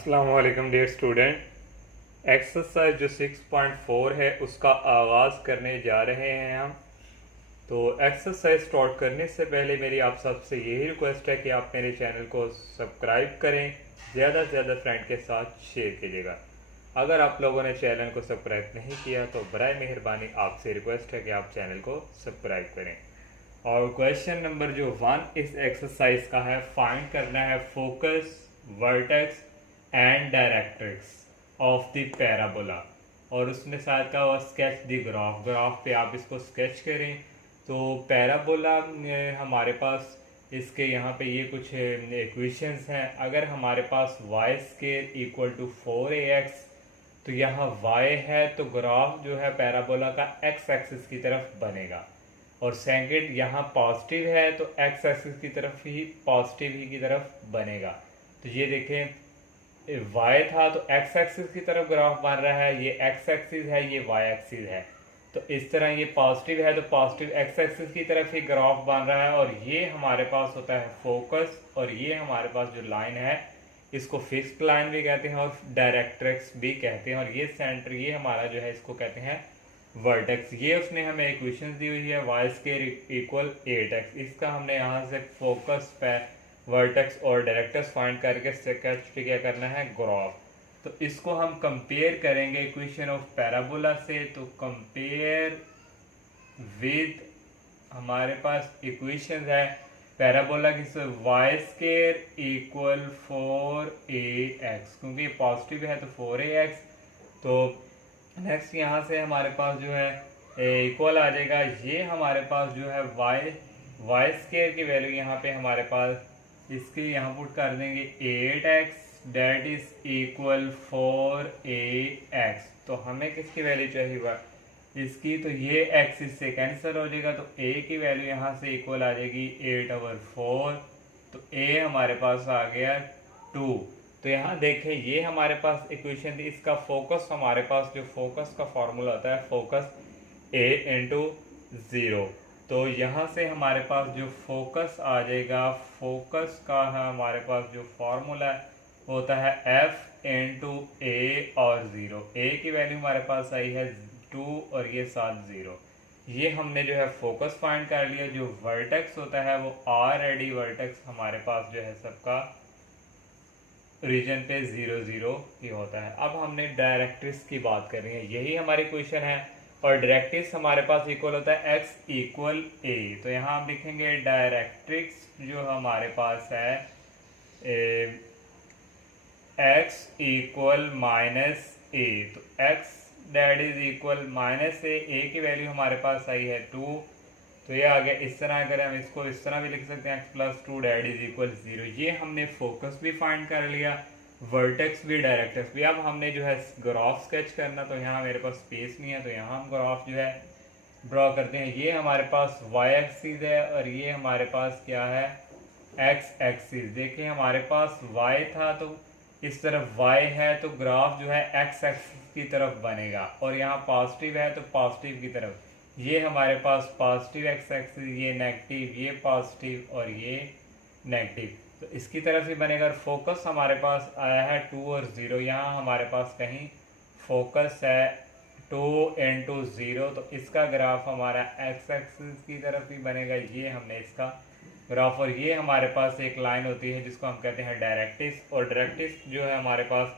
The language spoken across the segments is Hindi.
अस्सलाम वालेकुम डियर स्टूडेंट। एक्सरसाइज जो 6.4 है उसका आगाज़ करने जा रहे हैं हम। तो एक्सरसाइज स्टार्ट करने से पहले मेरी आप सबसे यही रिक्वेस्ट है कि आप मेरे चैनल को सब्सक्राइब करें, ज़्यादा से ज़्यादा फ्रेंड के साथ शेयर कीजिएगा। अगर आप लोगों ने चैनल को सब्सक्राइब नहीं किया तो बराए मेहरबानी आपसे रिक्वेस्ट है कि आप चैनल को सब्सक्राइब करें। और क्वेश्चन नंबर जो 1 इस एक्सरसाइज का है, फाइंड करना है focus, vertex and directrix of the parabola. और उसमें साथ का स्केच द ग्राफ, ग्राफ पे आप इसको स्केच करें। तो पैराबोला हमारे पास इसके यहाँ पे ये कुछ इक्वेशंस हैं। अगर हमारे पास Y square equal to 4ax, तो यहाँ y है तो ग्राफ जो है पैराबोला का x एक्सिस की तरफ बनेगा। और सेकंड यहाँ पॉजिटिव है तो x एक्सिस की तरफ ही पॉजिटिव ही की तरफ बनेगा। तो ये देखें y था तो x एक्सिस की तरफ ग्राफ बन रहा है, ये x एक्सिस है, ये y एक्सिस है। तो इस तरह ये पॉजिटिव है तो पॉजिटिव x एक्सिस की तरफ ही ग्राफ बन रहा है। और ये हमारे पास होता है फोकस, और ये हमारे पास जो लाइन है इसको फिक्स्ड लाइन भी कहते हैं और डायरेक्ट्रिक्स भी कहते हैं। और ये सेंटर ये हमारा जो है इसको कहते हैं वर्टेक्स। ये उसने हमें इक्वेशन दी हुई है वाई स्केयर इक्वल 8x। इसका हमने यहाँ से फोकस पे वर्टेक्स और डायरेक्ट्रिक्स फाइंड करके स्केच पे क्या करना है, ग्राफ। तो इसको हम कंपेयर करेंगे इक्वेशन ऑफ पैराबोला से। तो कंपेयर विद हमारे पास इक्वेशन है पैराबोला की, वाई स्केयर इक्वल 4ax, क्योंकि पॉजिटिव है तो 4ax। तो नेक्स्ट यहाँ से हमारे पास जो है इक्वल आ जाएगा। ये हमारे पास जो है वाई स्केयर की वैल्यू यहाँ पे हमारे पास इसके यहाँ पुट कर देंगे 8x date is equal 4ax। तो हमें किसकी वैल्यू चाहिए इसकी, तो ये x इससे कैंसिल हो जाएगा तो a की वैल्यू यहाँ से इक्वल आ जाएगी 8/4। तो a हमारे पास आ गया 2। तो यहाँ देखें ये हमारे पास इक्वेशन थी। इसका फोकस हमारे पास जो फोकस का फॉर्मूला होता है फोकस a इंटू 0। तो यहाँ से हमारे पास जो फोकस आ जाएगा, फोकस का है हमारे पास जो फॉर्मूला होता है f इंटू a और 0। a की वैल्यू हमारे पास आई है 2 और ये साथ 0। ये हमने जो है फोकस फाइंड कर लिया। जो वर्टेक्स होता है वो ऑलरेडी वर्टेक्स हमारे पास जो है सबका रीजन पे 0 0 ही होता है। अब हमने डायरेक्ट्रिक्स की बात करनी है, यही हमारी क्वेश्चन है। और डायरेक्ट्रिक्स हमारे पास इक्वल होता है x इक्वल a। तो यहाँ हम लिखेंगे डायरेक्ट्रिक्स जो हमारे पास है x इक्वल -a। तो x that is equal -a की वैल्यू हमारे पास आई है 2। तो ये आ गया। इस तरह अगर हम इसको इस तरह भी लिख सकते हैं x+2 डेट इज इक्वल 0। ये हमने फोकस भी फाइंड कर लिया, वर्टेक्स भी, डायरेक्ट्रिक्स भी। अब हमने जो है ग्राफ स्केच करना, तो यहाँ मेरे पास स्पेस नहीं है तो यहाँ हम ग्राफ जो है ड्रॉ करते हैं। ये हमारे पास y एक्सिस है और ये हमारे पास क्या है, x एक्सिस। देखिए हमारे पास y था तो इस तरफ y है तो ग्राफ जो है x एक्सिस की तरफ बनेगा। और यहाँ पॉजिटिव है तो पॉजिटिव की तरफ। ये हमारे पास पॉजिटिव x एक्सिस, ये नेगेटिव, ये पॉजिटिव और ये नेगेटिव, तो इसकी तरफ ही बनेगा। और फोकस हमारे पास आया है 2 और 0। यहाँ हमारे पास कहीं फोकस है 2 इंटू 0। तो इसका ग्राफ हमारा x एक्सिस की तरफ ही बनेगा। ये हमने इसका ग्राफ। और ये हमारे पास एक लाइन होती है जिसको हम कहते हैं डायरेक्ट्रिक्स। और डायरेक्ट्रिक्स जो है हमारे पास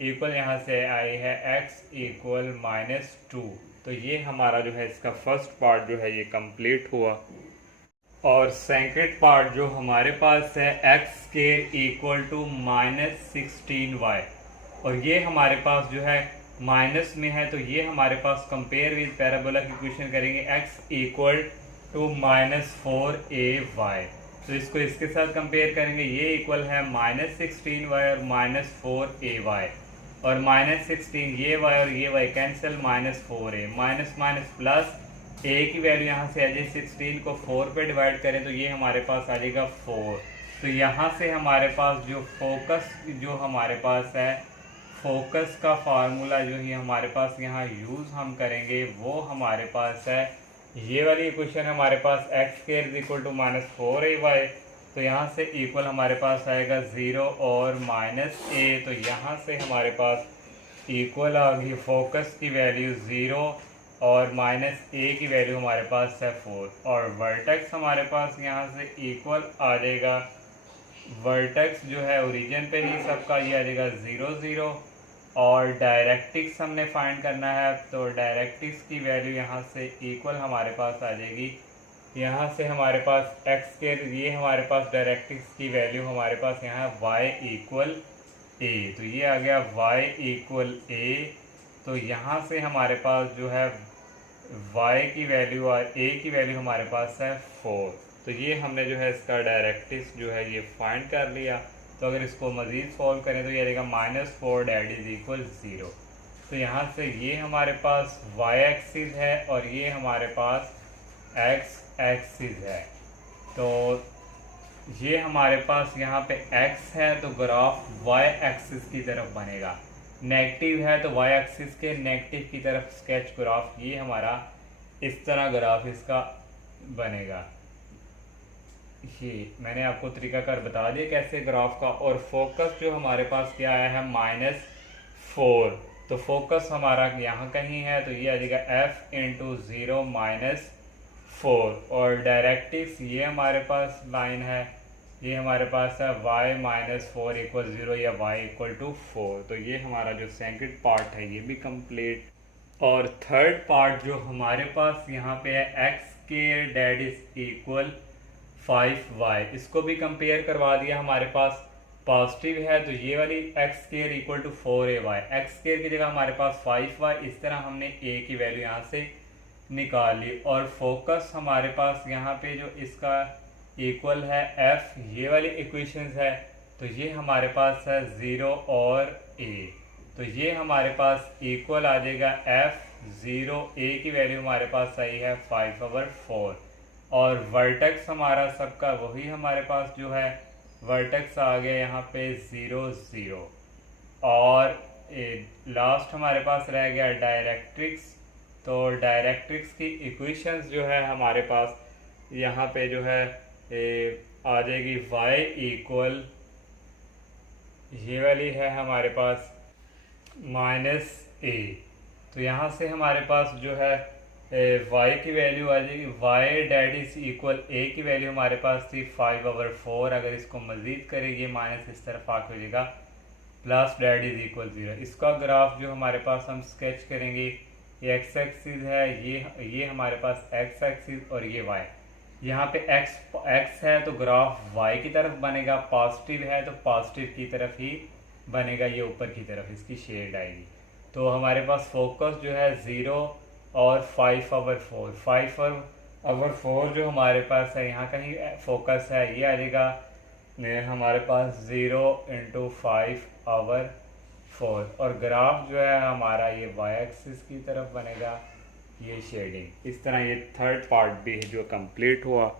इक्वल यहाँ से आई है x इक्वल -2। तो ये हमारा जो है इसका फर्स्ट पार्ट जो है ये कंप्लीट हुआ। और सेकंड पार्ट जो हमारे पास है x square equal to -16y। और ये हमारे पास जो है माइनस में है तो ये हमारे पास कंपेयर विद पैराबोला की इक्वेशन करेंगे x इक्वल टू -4ay। तो इसको इसके साथ कंपेयर करेंगे, ये इक्वल है -16y और -4ay। और -16 ये y और ये y cancel, -4a, minus minus plus a की वैल्यू यहाँ से आ जाए 16 को 4 पे डिवाइड करें तो ये हमारे पास आ जाएगा 4। तो यहाँ से हमारे पास जो फोकस जो हमारे पास है, फोकस का फार्मूला जो ही हमारे पास यहाँ यूज़ हम करेंगे वो हमारे पास है ये वाली इक्वेशन। हमारे पास x square is equal to -4ay। तो यहाँ से इक्वल हमारे पास आएगा 0 और -a, तो यहाँ से हमारे पास इक्वल आ गई फोकस की वैल्यू 0 और -a की वैल्यू हमारे पास है 4 और वर्टेक्स हमारे पास यहाँ से इक्वल आ जाएगा। वर्टेक्स जो है ओरिजिन पे ही सबका ये आ जाएगा 0 0 और डायरेक्ट्रिक्स हमने फाइंड करना है, तो डायरेक्ट्रिक्स की वैल्यू यहाँ से इक्वल हमारे पास आ जाएगी। यहाँ से हमारे पास x के ये हमारे पास डायरेक्ट्रिक्स की वैल्यू हमारे पास यहाँ y इक्वल a, तो ये आ गया y इक्वल a। तो यहाँ से हमारे पास जो है y की वैल्यू और a की वैल्यू हमारे पास है 4। तो ये हमने जो है इसका डायरेक्ट्रिक्स जो है ये फाइंड कर लिया। तो अगर इसको मज़ीद सॉल्व करें तो ये आएगा -4 डैट इज़ इक्वल 0। तो यहाँ से ये हमारे पास y एक्सिस है और ये हमारे पास x एक्सिस है। तो ये हमारे पास यहाँ पे x है तो ग्राफ y एक्सिस की तरफ बनेगा, नेगेटिव है तो y एक्सिस के नेगेटिव की तरफ स्केच ग्राफ, ये हमारा इस तरह ग्राफ इसका बनेगा। ये मैंने आपको तरीकाकार बता दिया कैसे ग्राफ का। और फोकस जो हमारे पास क्या आया है -4, तो फोकस हमारा यहाँ कहीं है, तो ये आ जाएगा f इंटू 0 -4 और डायरेक्ट्रिक्स ये हमारे पास लाइन है, ये हमारे पास है y -4 इक्वल 0 या y इक्वल टू 4। तो ये हमारा जो सेकंड पार्ट है ये भी कंप्लीट। और थर्ड पार्ट जो हमारे पास यहाँ पे है x के डेट इज इक्वल 5y, इसको भी कंपेयर करवा दिया। हमारे पास पॉजिटिव है तो ये वाली x square equal to 4ay, x square की जगह हमारे पास 5y, इस तरह हमने a की वैल्यू यहाँ से निकाल ली। और फोकस हमारे पास यहाँ पे जो इसका इक्वल है f, ये वाली इक्वेशंस है, तो ये हमारे पास है 0 और a, तो ये हमारे पास इक्वल आ जाएगा f 0 a की वैल्यू हमारे पास आई है 5/4 और वर्टेक्स हमारा सबका वही हमारे पास जो है वर्टेक्स आ गया यहाँ पे 0 0 और लास्ट हमारे पास रह गया डायरेक्ट्रिक्स। तो डायरेक्ट्रिक्स की इक्वेशंस जो है हमारे पास यहाँ पे जो है आ जाएगी y इक्वल, ये वाली है हमारे पास -a, तो यहाँ से हमारे पास जो है y की वैल्यू आ जाएगी, y that is equal a की वैल्यू हमारे पास थी 5/4। अगर इसको मज़ीद करें ये माइनस इस तरफ आके हो जाएगा प्लस डेट इज इक्वल 0। इसका ग्राफ जो हमारे पास हम स्केच करेंगे, ये x एक्सिस है, ये हमारे पास x एक्सिस और ये y। यहाँ पे x है तो ग्राफ y की तरफ बनेगा, पॉजिटिव है तो पॉजिटिव की तरफ ही बनेगा, ये ऊपर की तरफ इसकी शेड आएगी। तो हमारे पास फोकस जो है 0 और 5/4, 5/4 जो हमारे पास है यहाँ कहीं फोकस है, ये आ जाएगा हमारे पास 0 × 5/4 और ग्राफ जो है हमारा ये y एक्सिस की तरफ बनेगा, ये शेडिंग। इस तरह ये थर्ड पार्ट भी है जो कंप्लीट हुआ।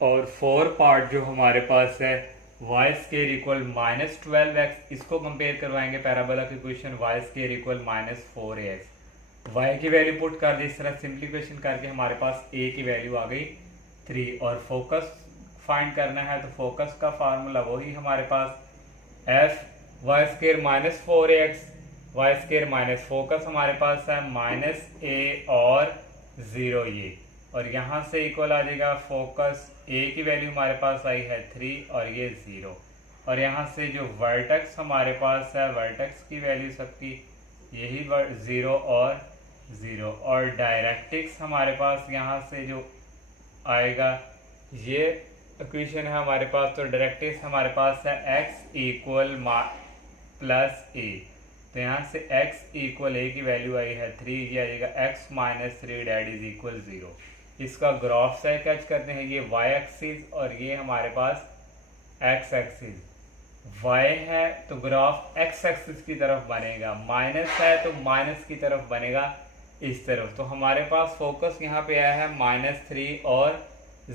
और फोर्थ पार्ट जो हमारे पास है y स्केयर इक्वल -12x, इसको कंपेयर करवाएंगे पैराबोला की equation y square equal -4ax। y की वैल्यू पुट कर दी, इस तरह सिंप्लीफिकेशन करके हमारे पास a की वैल्यू आ गई 3 और फोकस फाइंड करना है तो फोकस का फार्मूला वही हमारे पास f y square -4ax, y square minus focus हमारे पास है -a और 0 ये, और यहाँ से इक्वल आ जाएगा फोकस a की वैल्यू हमारे पास आई है 3 और ये 0, और यहाँ से जो वर्टेक्स हमारे पास है वर्टेक्स की वैल्यू सबकी यही 0 और 0, और डायरेक्ट्रिक्स हमारे पास यहाँ से जो आएगा ये इक्वेशन है हमारे पास। तो डायरेक्ट्रिक्स हमारे पास है x इक्वल +a, तो यहाँ से x इक्वल a की वैल्यू आई है 3, ये आएगा x - 3 डैट इज इक्वल 0। इसका ग्राफ से कैच करते हैं, ये y एक्सिस और ये हमारे पास x एक्सिस। y है तो ग्राफ x एक्सिस की तरफ बनेगा, माइनस है तो माइनस की तरफ बनेगा इस तरफ। तो हमारे पास फोकस यहाँ पे आया है -3 और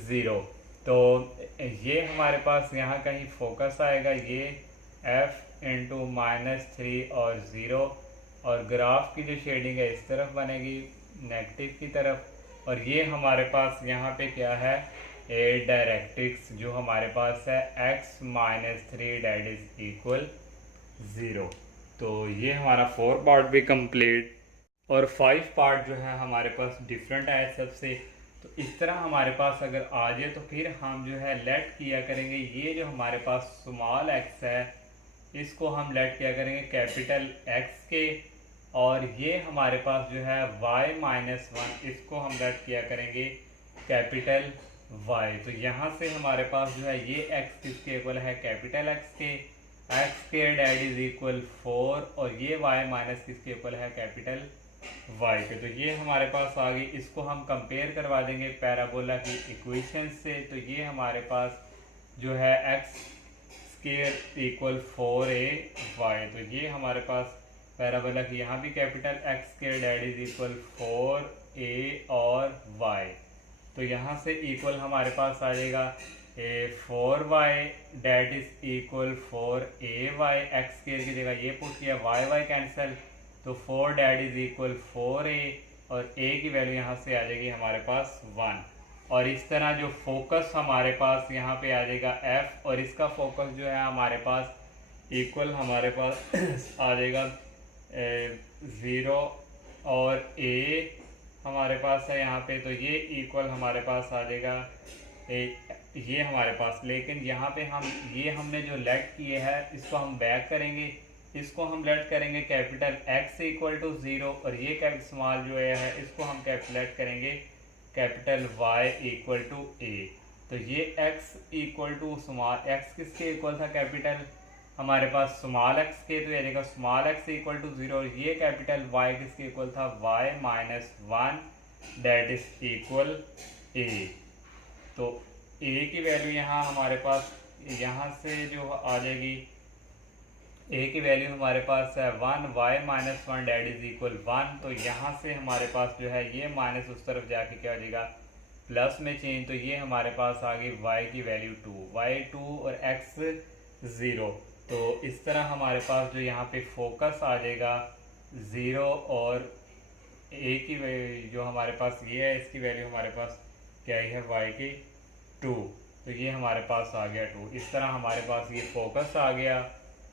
0, तो ये हमारे पास यहाँ कहीं फोकस आएगा, ये f × -3 और 0, और ग्राफ की जो शेडिंग है इस तरफ बनेगी नेगेटिव की तरफ, और ये हमारे पास यहाँ पे क्या है डायरेक्ट्रिक्स जो हमारे पास है x-3 डेट इज इक्वल 0। तो ये हमारा 4 पार्ट भी कंप्लीट, और 5 पार्ट जो है हमारे पास डिफरेंट आया सबसे। तो इस तरह हमारे पास अगर आ जाए तो फिर हम जो है लेट किया करेंगे, ये जो हमारे पास स्मॉल x है इसको हम लेट किया करेंगे कैपिटल x के, और ये हमारे पास जो है y-1 इसको हम लेट किया करेंगे कैपिटल y। तो यहाँ से हमारे पास जो है ये x किसके इक्वल है, कैपिटल x के, x के डेट इज इक्वल 4, और ये y माइनस किसके इक्वल है, कैपिटल y के। तो ये हमारे पास आ गई, इसको हम कंपेयर करवा देंगे पैराबोला की इक्वेशन से। तो ये हमारे पास जो है x स्क्वायर इक्वल 4ay, तो ये हमारे पास पैराबोला की यहाँ भी capital x square that is equal 4a और y। तो यहाँ से इक्वल हमारे पास आ जाएगा 4y that is equal 4ay, x square की जगह ये पुट किया, y कैंसिल, तो 4 डेट इज इक्वल 4a, और a की वैल्यू यहाँ से आ जाएगी हमारे पास 1। और इस तरह जो फोकस हमारे पास यहाँ पे आ जाएगा f, और इसका फोकस जो है हमारे पास इक्वल हमारे पास आ जाएगा 0 और a हमारे पास है यहाँ पे। तो ये इक्वल हमारे पास आ जाएगा ये हमारे पास, लेकिन यहाँ पे हम ये हमने जो लेट किए है इसको हम बैक करेंगे, इसको हम लेट करेंगे कैपिटल x इक्वल टू 0, और ये कैपिटल स्मॉल जो है इसको हम कैलकुलेट करेंगे capital y equal to a। तो ये x equal to small x किसके इक्वल था, कैपिटल हमारे पास स्मॉल x के, तो ये देखो स्मॉल x इक्वल टू 0, और ये कैपिटल y किसके इक्वल था, y-1 that is equal a। तो a की वैल्यू यहाँ हमारे पास यहाँ से जो आ जाएगी, a की वैल्यू हमारे पास है 1, y-1 डेट इज इक्वल 1। तो यहाँ से हमारे पास जो है ये माइनस उस तरफ जाके क्या हो जाएगा, प्लस में चेंज। तो ये हमारे पास आ गई y की वैल्यू 2, y 2 और x 0। तो इस तरह हमारे पास जो यहाँ पे फोकस आ जाएगा 0, और a की जो हमारे पास ये है इसकी वैल्यू हमारे पास क्या है, y की 2। तो ये हमारे पास आ गया 2। इस तरह हमारे पास ये फोकस आ गया,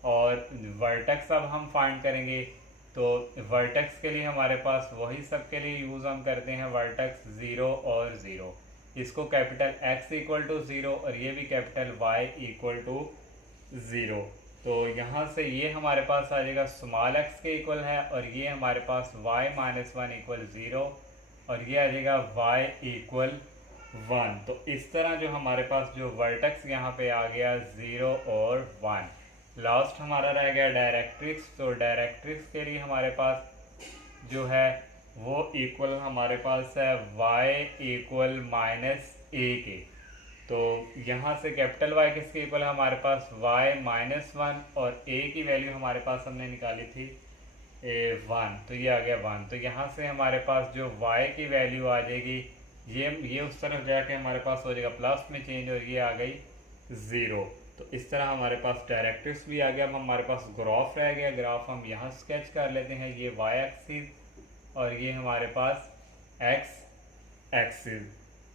और वर्टेक्स अब हम फाइंड करेंगे। तो वर्टेक्स के लिए हमारे पास वही सब के लिए यूज़ हम करते हैं, वर्टेक्स 0 और 0, इसको कैपिटल x इक्वल टू 0, और ये भी कैपिटल y इक्वल टू 0। तो यहाँ से ये हमारे पास आ जाएगा स्मॉल x के इक्वल है, और ये हमारे पास y-1 इक्वल 0, और ये आ जाएगा y इक्वल 1। तो इस तरह जो हमारे पास जो वर्टेक्स यहाँ पे आ गया 0 और 1। लास्ट हमारा रह गया डायरेक्ट्रिक्स। तो डायरेक्ट्रिक्स के लिए हमारे पास जो है वो इक्वल हमारे पास है y इक्वल -a के। तो यहाँ से कैपिटल Y किसके इक्वल है हमारे पास, y-1, और a की वैल्यू हमारे पास हमने निकाली थी 1, तो ये आ गया 1। तो यहाँ से हमारे पास जो y की वैल्यू आ जाएगी, ये उस तरफ जाके हमारे पास हो जाएगा प्लस में चेंज, और ये आ गई 0। तो इस तरह हमारे पास डायरेक्ट्रिक्स भी आ गया। अब हमारे पास ग्राफ रह गया, ग्राफ हम यहाँ स्केच कर लेते हैं। ये y एक्सिस और ये हमारे पास x एक्सिस।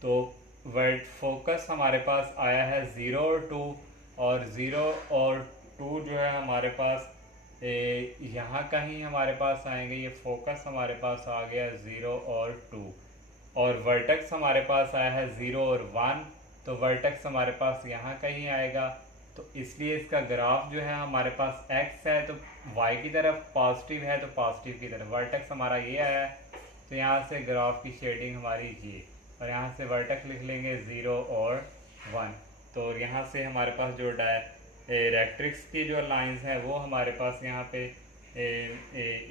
तो वर्ड फोकस हमारे पास आया है 0 और 2, और 0 और 2 जो है हमारे पास यहाँ कहीं हमारे पास आएंगे। ये फोकस हमारे पास आ गया 0 और 2, और वर्टेक्स हमारे पास आया है 0 और 1। तो वर्टेक्स हमारे पास यहाँ कहीं आएगा। तो इसलिए इसका ग्राफ जो है हमारे पास x है तो y की तरफ, पॉजिटिव है तो पॉजिटिव की तरफ। वर्टेक्स हमारा ये आया है, तो यहाँ से ग्राफ की शेडिंग हमारी ये, और यहाँ से वर्टेक्स लिख लेंगे 0 और 1। तो यहाँ से हमारे पास जो डायरेक्ट्रिक्स की जो लाइंस हैं वो हमारे पास यहाँ पे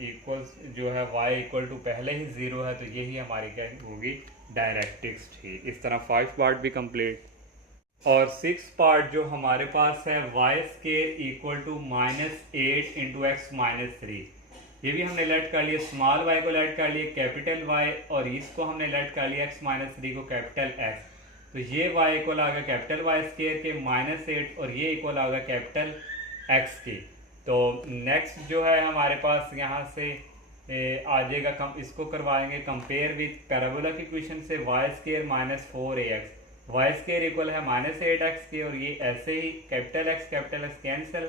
इक्वल्स जो है y इक्वल टू पहले ही 0 है, तो यही हमारी क्या होगी, डायरेक्ट्रिक्स थी। इस तरह 5 पार्ट भी कंप्लीट। और 6 पार्ट जो हमारे पास है y square equal to -8 into x -3, ये भी हमने लेट कर लिया। स्मॉल y को लेट कर लिया कैपिटल y, और इसको हमने लेट कर लिया x -3 को कैपिटल x। तो ये y इक्वल आ गया कैपिटल y स्केयर के -8, और ये इक्वल आ गया कैपिटल x के। तो नेक्स्ट जो है हमारे पास यहाँ से आ जाएगा, इसको करवाएंगे कंपेयर विथ पैराबोला की इक्वेशन से y square -4ax। Y square equal है -8x के, और ये ऐसे ही capital X cancel,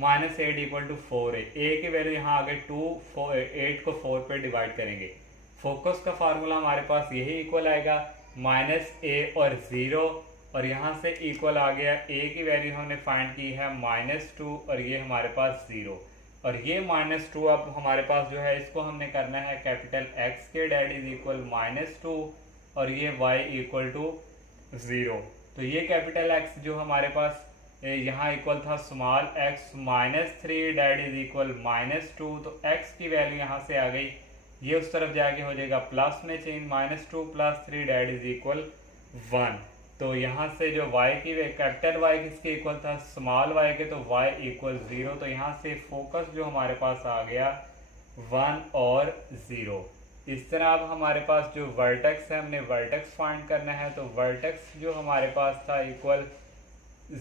-8 equal to 4a। A की वैल्यू यहाँ आ गई 2, 8 को 4 पे डिवाइड करेंगे। फोकस का फार्मूला हमारे पास यही इक्वल आएगा -a और 0, और यहाँ से इक्वल आ गया a की वैल्यू हमने फाइंड की है -2, और ये हमारे पास 0, और ये -2 अब हमारे पास जो है इसको हमने करना है कैपिटल x के, डेट इज इक्वल -2, और ये y इक्वल टू 0। तो ये कैपिटल x जो हमारे पास यहाँ इक्वल था small x -3, that is equal -2, तो x की वैल्यू यहाँ से आ गई, ये उस तरफ जाके हो जाएगा प्लस में चेंज, -2 + 3 डेट इज इक्वल 1। तो यहाँ से जो y की कैपिटल Y किसके इक्वल था, स्मॉल y के, तो y इक्वल 0। तो यहाँ से फोकस जो हमारे पास आ गया 1 और 0। इस तरह अब हमारे पास जो वर्टेक्स है, हमने वर्टेक्स फाइंड करना है, तो वर्टेक्स जो हमारे पास था इक्वल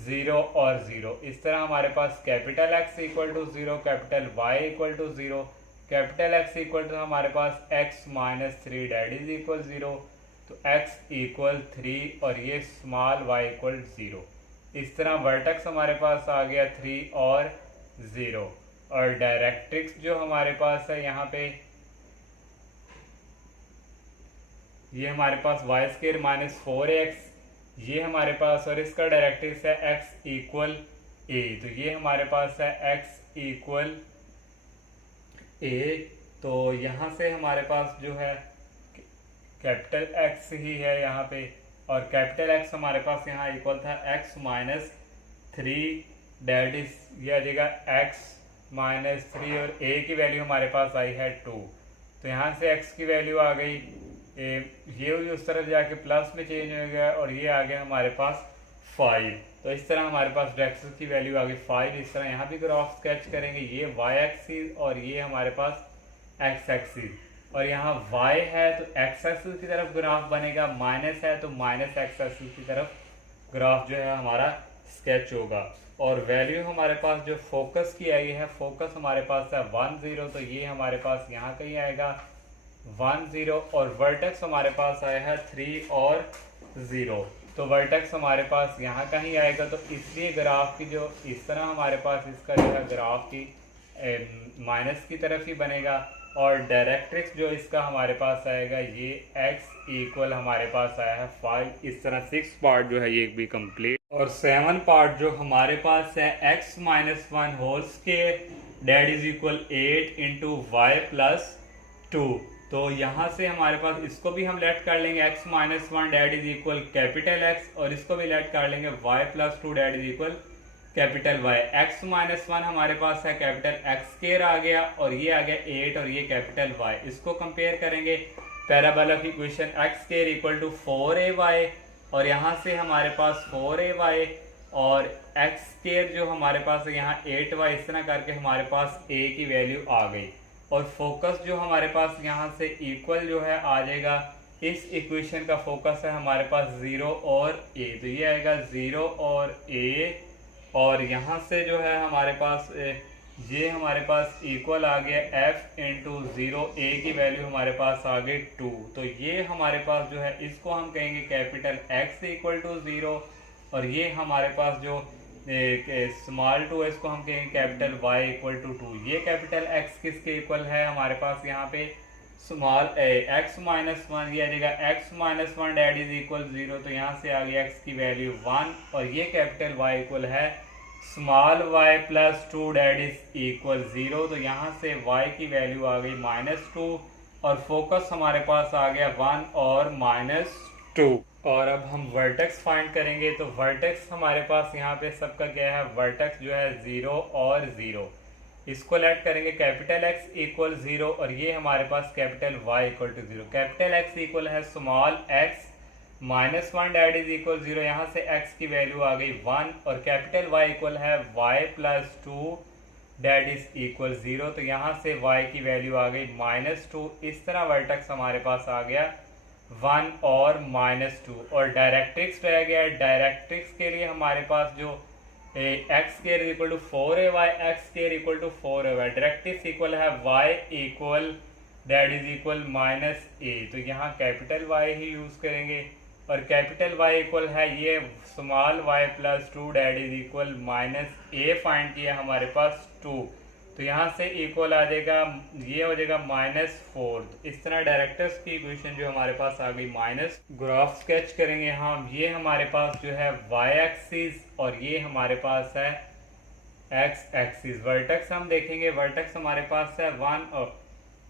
0 और 0। इस तरह हमारे पास capital X equal to 0, capital Y equal to 0, capital X equal to हमारे पास x -3 डेट इज इक्वल 0, तो x इक्वल 3, और ये स्मॉल y इक्वल 0। इस तरह वर्टेक्स हमारे पास आ गया 3 और 0, और डायरेक्ट्रिक्स जो हमारे पास है यहाँ पे, ये हमारे पास y स्क्वायर -4x, ये हमारे पास, और इसका डायरेक्ट्रिक्स है x इक्वल a, तो ये हमारे पास है x इक्वल a। तो यहाँ से हमारे पास जो है कैपिटल X ही है यहाँ पे, और कैपिटल X हमारे पास यहाँ इक्वल था x -3, डेट इज ये आ जाएगा x -3, और a की वैल्यू हमारे पास आई है 2। तो यहाँ से x की वैल्यू आ गई, ये उस तरफ जाके प्लस में चेंज हो गया, और ये आ गया हमारे पास 5। तो इस तरह हमारे पास x की वैल्यू आ गई 5। इस तरह यहाँ भी ग्राफ स्केच करेंगे, ये y एक्सिस और ये हमारे पास x एक्सिस, और यहाँ y है तो x एक्सिस की तरफ ग्राफ बनेगा, माइनस है तो माइनस x एक्सिस की तरफ ग्राफ जो है हमारा स्केच होगा। और वैल्यू हमारे पास जो फोकस की आई है, फोकस हमारे पास है 1 0, तो ये हमारे पास यहाँ कहीं आएगा 1 0, और वर्टेक्स हमारे पास आया है 3 और 0, तो वर्टेक्स हमारे पास यहाँ कहीं आएगा। तो इसलिए ग्राफ की जो इस तरह हमारे पास इसका जो है ग्राफ की माइनस की तरफ ही बनेगा, और डायरेक्ट्रिक्स जो इसका हमारे पास आएगा ये x इक्वल हमारे पास आया है 5। इस तरह 6 पार्ट जो है ये भी कंप्लीट, और 7 पार्ट जो हमारे पास है x -1 whole square that is equal 8 into y plus 2। तो यहाँ से हमारे पास इसको भी हम लेट कर लेंगे x -1 that is equal capital x, और इसको भी लेट कर लेंगे y plus 2 that is equal capital Y। x -1 हमारे पास है कैपिटल x स्क्वायर आ गया, और ये आ गया 8, और ये कैपिटल Y। इसको कंपेयर करेंगे parabolic equation x square equal to 4ay, और यहाँ से हमारे पास 4ay, और x स्क्वायर जो हमारे पास है यहाँ 8y, इस तरह करके हमारे पास a की वैल्यू आ गई। और फोकस जो हमारे पास यहाँ से इक्वल जो है आ जाएगा, इस इक्वेशन का फोकस है हमारे पास 0 और a, तो ये आएगा 0 और a, और यहाँ से जो है हमारे पास ये हमारे पास इक्वल आ गया f इंटू 0, a की वैल्यू हमारे पास आ गई 2। तो ये हमारे पास जो है इसको हम कहेंगे कैपिटल x इक्वल टू 0, और ये हमारे पास जो स्मॉल 2 है इसको हम कहेंगे कैपिटल y इक्वल टू 2। ये कैपिटल x किसके इक्वल है हमारे पास यहाँ पे स्मॉल x -1, ये आ जाएगा x -1 डेट इज इक्वल 0, तो यहाँ से आ गया x की वैल्यू 1, और ये कैपिटल y इक्वल है small y plus 2 that is equal 0, तो यहाँ से y की वैल्यू आ गई -2, और फोकस हमारे पास आ गया 1 और -2। और अब हम वर्टेक्स फाइंड करेंगे, तो वर्टेक्स हमारे पास यहाँ पे सबका क्या है, वर्टेक्स जो है 0 और 0, इसको लेट करेंगे कैपिटल x इक्वल 0, और ये हमारे पास capital y equal to 0। Capital x equal है small x -1 that is equal 0, यहाँ से x की वैल्यू आ गई 1, और कैपिटल y इक्वल है y plus 2 that is equal 0, तो यहाँ से y की वैल्यू आ गई -2। इस तरह वर्टेक्स हमारे पास आ गया 1 और -2, और डायरेक्ट्रिक्स रह गया। डायरेक्ट्रिक्स के लिए हमारे पास जो x square equal to 4ay, x square equal to 4ay, directrix equal है y equal that is equal -a, तो यहाँ कैपिटल Y ही यूज करेंगे। और कैपिटल वाई इक्वल है ये small y plus 2 that is equal minus a find किया हमारे पास 2, तो यहाँ से इक्वल आ जाएगा, ये हो जाएगा -4। इस तरह डायरेक्टर्स की इक्वेशन जो हमारे पास आ गई माइनस। ग्राफ स्केच करेंगे हम, ये हमारे पास जो है वाई एक्सिस और ये हमारे पास है एक्स एक्सिस। वर्टेक्स हम देखेंगे, वर्टेक्स हमारे पास है 1 और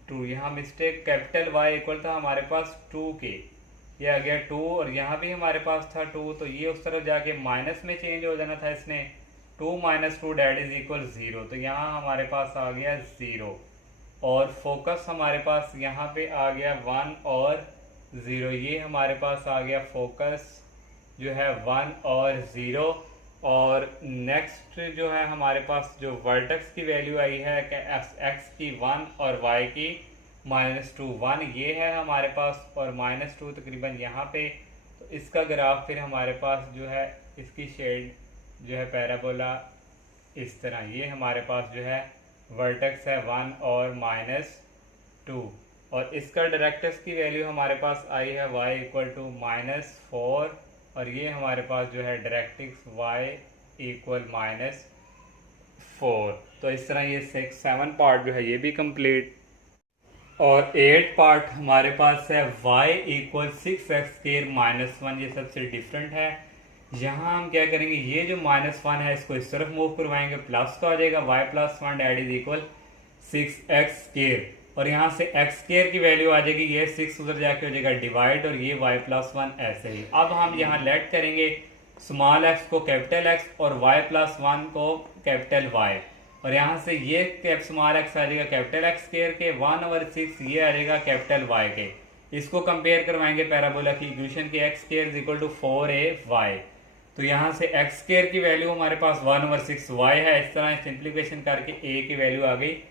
2, यहाँ मिस्टेक, कैपिटल वाई इक्वल था हमारे पास 2 के, ये आ गया 2 और यहाँ भी हमारे पास था 2, तो ये उस तरफ जाके माइनस में चेंज हो जाना था इसने, 2 - 2 डैट इज इक्वल 0, तो यहाँ हमारे पास आ गया 0 और फोकस हमारे पास यहाँ पे आ गया 1 और 0, ये हमारे पास आ गया फोकस जो है 1 और 0। और नेक्स्ट जो है हमारे पास जो वर्टेक्स की वैल्यू आई है एक्स की 1 और वाई की -2, 1 ये है हमारे पास और -2 तकरीबन यहाँ पे, तो इसका ग्राफ फिर हमारे पास जो है इसकी शेड जो है पैराबोला इस तरह, ये हमारे पास जो है वर्टेक्स है 1 और -2 और इसका डायरेक्टर्स की वैल्यू हमारे पास आई है y इक्वल टू -4 और ये हमारे पास जो है डायरेक्ट्रिक्स y इक्वल -4। तो इस तरह ये 6-7 पार्ट जो है ये भी कंप्लीट, और 8 पार्ट हमारे पास है y इक्वल 6x² -1, ये सबसे डिफरेंट है। यहाँ हम क्या करेंगे, ये जो -1 है इसको इस तरफ मूव करवाएंगे, प्लस का हो जाएगा y + 1 that is equal 6x² और यहाँ से x² की वैल्यू आ जाएगी, ये 6 उधर जाके हो जाएगा डिवाइड और ये y + 1 ऐसे ही। अब हम यहाँ लेट करेंगे स्मॉल x को कैपिटल x और y + 1 को कैपिटल y, और यहाँ से ये स्मॉल x आ जाएगा कैपिटल x² के 1/6, ये आ जाएगा कैपिटल y के। इसको कंपेयर करवाएंगे पैराबोला की इक्वेशन के x² = 4ay, तो यहाँ से x² की वैल्यू हमारे पास 1/6y है, इस तरह सिंप्लीफिकेशन करके a की वैल्यू आ गई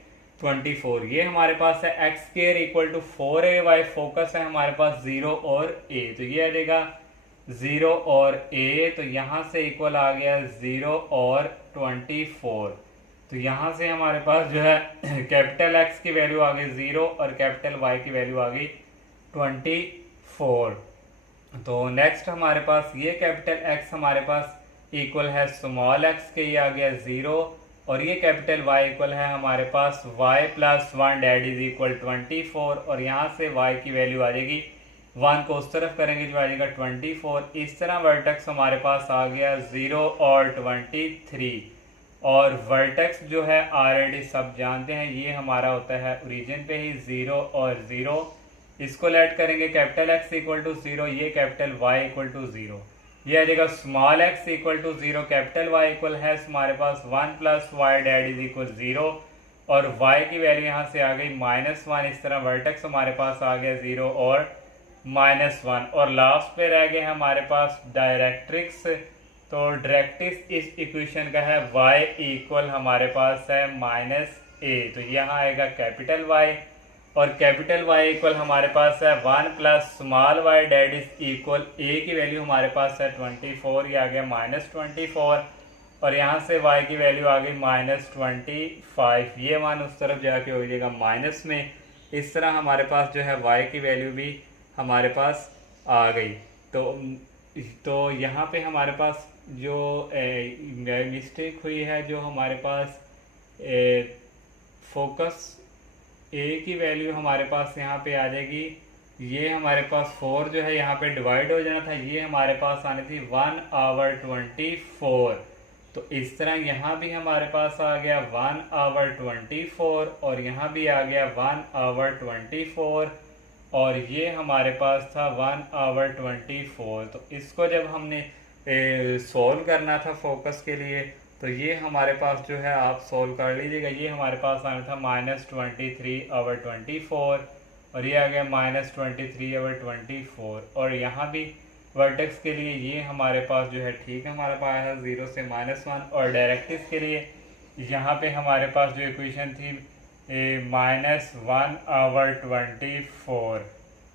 24। ये हमारे पास है x² = 4ay, फोकस है हमारे पास 0 और a, तो ये आ जाएगा 0 और a, तो यहाँ से इक्वल आ गया 0 और 24। तो यहाँ से हमारे पास जो है कैपिटल x की वैल्यू आ गई 0 और कैपिटल y की वैल्यू आ गई 24। तो नेक्स्ट हमारे पास ये कैपिटल X हमारे पास इक्वल है स्मॉल x के, ये आ गया 0 और ये कैपिटल Y इक्वल है हमारे पास y + 1 डैट इज इक्वल 24 और यहाँ से y की वैल्यू आ जाएगी 1 को उस तरफ करेंगे जो आ जाएगा 24। इस तरह वर्टेक्स हमारे पास आ गया 0 और 23 और वर्टेक्स जो है ऑलरेडी सब जानते हैं, ये हमारा होता है ओरिजिन पे ही 0 और 0, इसको लेट करेंगे कैपिटल X इक्वल टू 0, ये कैपिटल Y इक्वल टू 0, ये आ जाएगा small x equal to 0, capital Y equal है हमारे पास 1 + y डैट इज इक्वल 0 और y की वैल्यू यहाँ से आ गई -1। इस तरह वर्टेक्स हमारे पास आ गया 0 और -1 और लास्ट पे रह गए हमारे पास डायरेक्ट्रिक्स। तो डायरेक्ट्रिक्स इस इक्वेशन का है y इक्वल हमारे पास है -a, तो यहाँ आएगा कैपिटल Y और कैपिटल Y इक्वल हमारे पास है 1 + small y that is equal a की वैल्यू हमारे पास है 24, ये आ गया -24 और यहाँ से y की वैल्यू आ गई -25, ये मान उस तरफ जाके हो जाएगा माइनस में। इस तरह हमारे पास जो है y की वैल्यू भी हमारे पास आ गई। तो यहाँ पे हमारे पास जो मिस्टेक हुई है, जो हमारे पास फोकस a की वैल्यू हमारे पास यहाँ पे आ जाएगी, ये हमारे पास 4 जो है यहाँ पे डिवाइड हो जाना था, ये हमारे पास आनी थी 1/24। तो इस तरह यहाँ भी हमारे पास आ गया 1/24 और यहाँ भी आ गया 1/24 और ये हमारे पास था 1/24। तो इसको जब हमने सॉल्व करना था फोकस के लिए, तो ये हमारे पास जो है आप सॉल्व कर लीजिएगा, ये हमारे पास आना था -23/24 और ये आ गया -23/24 और यहाँ भी वर्टेक्स के लिए ये हमारे पास जो है ठीक हमारे पास है 0 से -1 और डायरेक्ट्रिक्स के लिए यहाँ पे हमारे पास जो इक्वेशन थी -1/24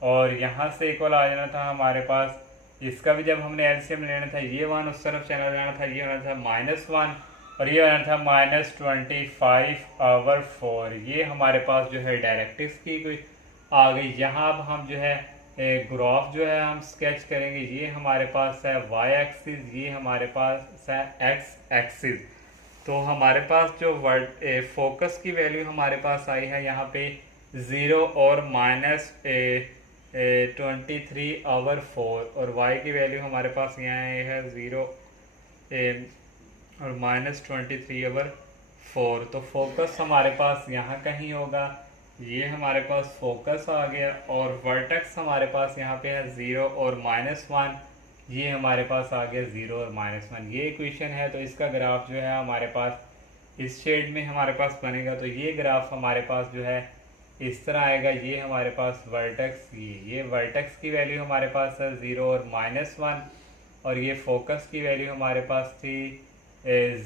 और यहाँ से इक्वल आ जाना था हमारे पास, इसका भी जब हमने एलसीएम लेना था ये 1 उस तरफ चला जाना था, ये होना था -1 और ये होना था -25/4। ये हमारे पास जो है डायरेक्ट्रिक्स की कोई आ गई। यहाँ अब हम जो है ग्राफ जो है हम स्केच करेंगे। ये हमारे पास है वाई एक्सिस, ये हमारे पास है एक्स एक्सिस। तो हमारे पास जो फोकस की वैल्यू हमारे पास आई है यहाँ पे 0 और -23/4, और y की वैल्यू हमारे पास यहाँ है 0 और -23/4। तो फोकस हमारे पास यहाँ कहीं होगा, ये हमारे पास फोकस आ गया, और वर्टेक्स हमारे पास यहाँ पे है 0 और -1, ये हमारे पास आ गया 0 और -1। ये इक्वेशन है। तो इसका ग्राफ जो है हमारे पास इस शेड में हमारे पास बनेगा। तो ये ग्राफ हमारे पास जो है इस तरह आएगा। ये हमारे पास वर्टेक्स, ये वर्टेक्स की वैल्यू हमारे पास है 0 और -1, और ये फोकस की वैल्यू हमारे पास थी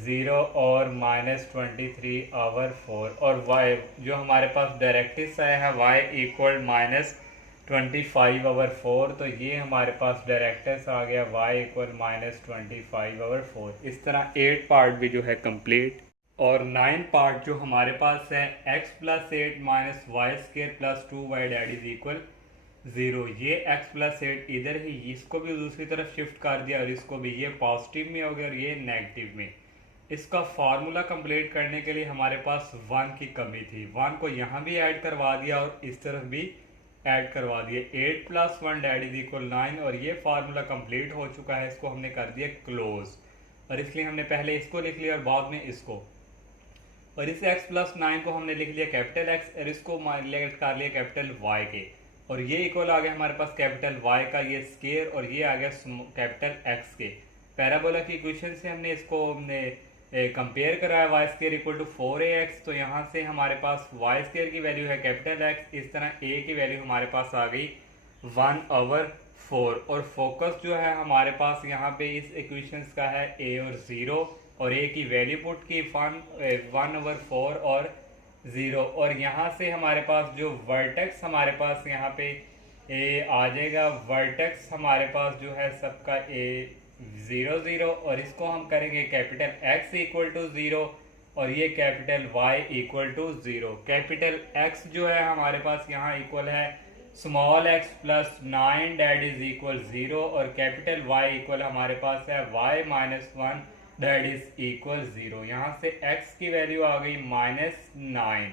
0 और -23/4, और y जो हमारे पास डायरेक्ट्रिक्स आया है y इक्वल -25/4। तो ये हमारे पास डायरेक्ट्रिक्स आ गया y इक्वल -25/4। इस तरह 8 पार्ट भी जो है कंप्लीट, और 9 पार्ट जो हमारे पास है x + 8 - y² + 2y that is equal 0। ये x + 8 इधर ही, इसको भी दूसरी तरफ शिफ्ट कर दिया, और इसको भी, ये पॉजिटिव में हो गया और ये नेगेटिव में। इसका फार्मूला कंप्लीट करने के लिए हमारे पास 1 की कमी थी। 1 को यहाँ भी ऐड करवा दिया और इस तरफ भी ऐड करवा दिया। 8 + 1 डैट इज इक्वल 9, और ये फार्मूला कंप्लीट हो चुका है। इसको हमने कर दिया क्लोज, और इसलिए हमने पहले इसको लिख लिया और बाद में इसको, और इस x + 9 को हमने लिख लिया कैपिटल X, और इसको कर लिया कैपिटल Y के, और ये इक्वल आ गया हमारे पास कैपिटल Y का ये स्केयर, और ये आ गया कैपिटल X के। पैराबोला की इक्वेशन से हमने इसको कंपेयर कराया, y² इक्वल टू 4ax। तो यहाँ से हमारे पास y² की वैल्यू है कैपिटल X, इस तरह a की वैल्यू हमारे पास आ गई 1/4, और फोकस जो है हमारे पास यहाँ पे इस इक्वेशंस का है a और 0, और a की वैल्यू पुट की 1/4 और 0, और यहाँ से हमारे पास जो वर्टेक्स हमारे पास यहाँ पे आ जाएगा। वर्टेक्स हमारे पास जो है सबका 0 0, और इसको हम करेंगे कैपिटल X इक्वल टू 0, और ये capital Y equal to 0। Capital X जो है हमारे पास यहाँ इक्वल है small x + 9 that is equal 0, और कैपिटल Y इक्वल हमारे पास है y - 1 डैट इज इक्वल 0। यहाँ से x की वैल्यू आ गई -9,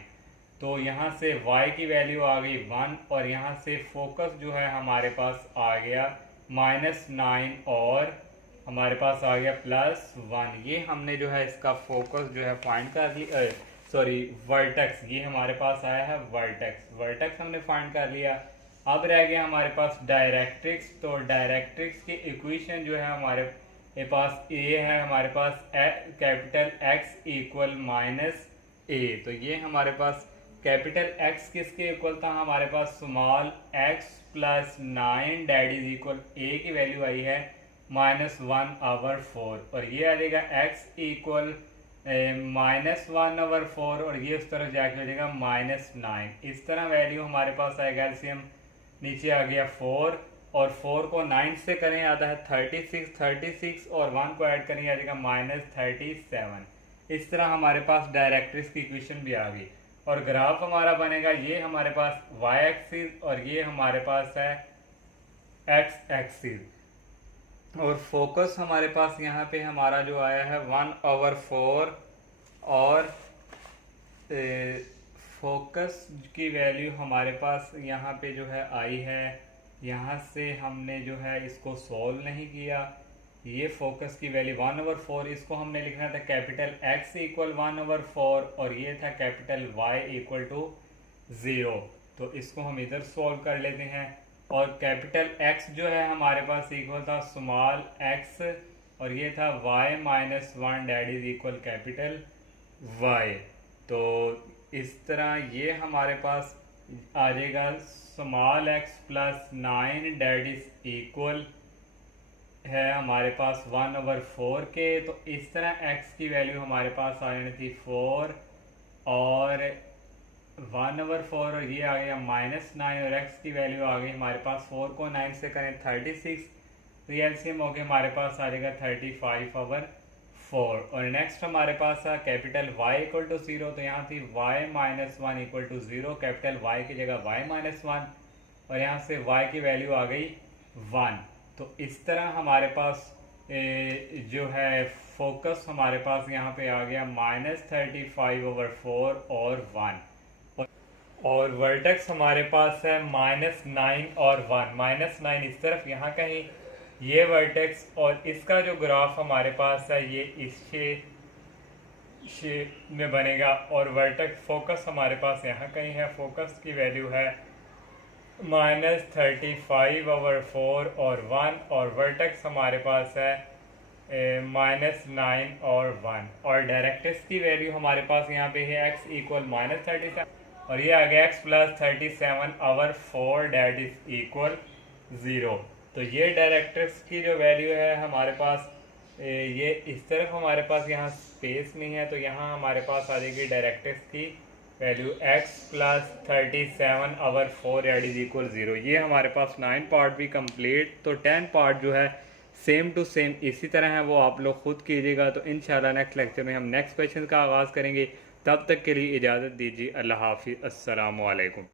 तो यहाँ से y की वैल्यू आ गई 1, और यहाँ से फोकस जो है हमारे पास आ गया -9, और हमारे पास आ गया +1। ये हमने जो है इसका फोकस जो है फाइंड कर लिया, सॉरी वर्टेक्स, ये हमारे पास आया है वर्टेक्स हमने फाइंड कर लिया। अब रह गया हमारे पास डायरेक्ट्रिक्स। तो डायरेक्ट्रिक्स की इक्वेशन जो है हमारे पास ये है, हमारे पास कैपिटल X इक्वल -a। तो ये हमारे पास कैपिटल X किसके इक्वल था, हमारे पास small x + 9 that is equal a की वैल्यू आई है -1/4, और ये आ जाएगा x इक्वल -1/4, और ये उस तरफ जाके हो जाएगा -9। इस तरह वैल्यू हमारे पास आएगा। एलसीएम नीचे आ गया 4, और 4 को 9 से करें आता है 36, और 1 को ऐड करें आ जाएगा -37। इस तरह हमारे पास डायरेक्ट्रिक्स की इक्वेशन भी आ गई, और ग्राफ हमारा बनेगा ये हमारे पास y एक्सिस, और ये हमारे पास है x एक्सिस, और फोकस हमारे पास यहाँ पे हमारा जो आया है 1/4, और फोकस की वैल्यू हमारे पास यहाँ पे जो है आई है। यहाँ से हमने जो है इसको सॉल्व नहीं किया। ये फोकस की वैल्यू 1/4, इसको हमने लिखना था कैपिटल X इक्वल 1/4, और ये था कैपिटल Y इक्वल टू 0। तो इसको हम इधर सॉल्व कर लेते हैं, और कैपिटल X जो है हमारे पास इक्वल था स्मॉल x, और ये था y - 1 that is equal capital Y। तो इस तरह ये हमारे पास आ जाएगा small x + 9 that is equal है हमारे पास 1/4 के। तो इस तरह x की वैल्यू हमारे पास आ जानी थी 4 और 1/4, और ये आ गया -9, और x की वैल्यू आ गई हमारे पास 4 को 9 से करें 36, तो ये एलसीएम हो गया हमारे पास आ जाएगा 35/4। और नेक्स्ट हमारे पास है कैपिटल y इक्वल टू 0, तो यहाँ थी y - 1 equal to 0, capital Y की जगह y - 1, और यहाँ से y की वैल्यू आ गई 1। तो इस तरह हमारे पास जो है फोकस हमारे पास यहाँ पे आ गया -35/4 और 1, और वर्टेक्स हमारे पास है -9 और 1। -9 इस तरफ यहाँ कहीं ये वर्टेक्स, और इसका जो ग्राफ हमारे पास है ये इस शेप में बनेगा, और वर्टेक्स फोकस हमारे पास यहाँ कहीं है। फोकस की वैल्यू है -35/4 और 1, और वर्टेक्स हमारे पास है -9 और 1, और डायरेक्ट्रिक्स की वैल्यू हमारे पास यहाँ पे है x इक्वल -37, और ये आ गया x + 37/4 डेट इज इक्वल 0। तो ये डायरेक्ट्रिक्स की जो वैल्यू है हमारे पास, ये इस तरफ हमारे पास यहाँ स्पेस नहीं है, तो यहाँ हमारे पास आ जाएगी डायरेक्ट्रिक्स की value x + 37/4 that is equal 0। ये हमारे पास 9 पार्ट भी कंप्लीट। तो 10 पार्ट जो है सेम टू सेम इसी तरह है, वो आप लोग खुद कीजिएगा। तो इंशाल्लाह नेक्स्ट लेक्चर में हम नेक्स्ट क्वेश्चन का आगाज़ करेंगे। तब तक के लिए इजाज़त दीजिए। अल्लाह हाफिज़। अस्सलामु अलैकुम।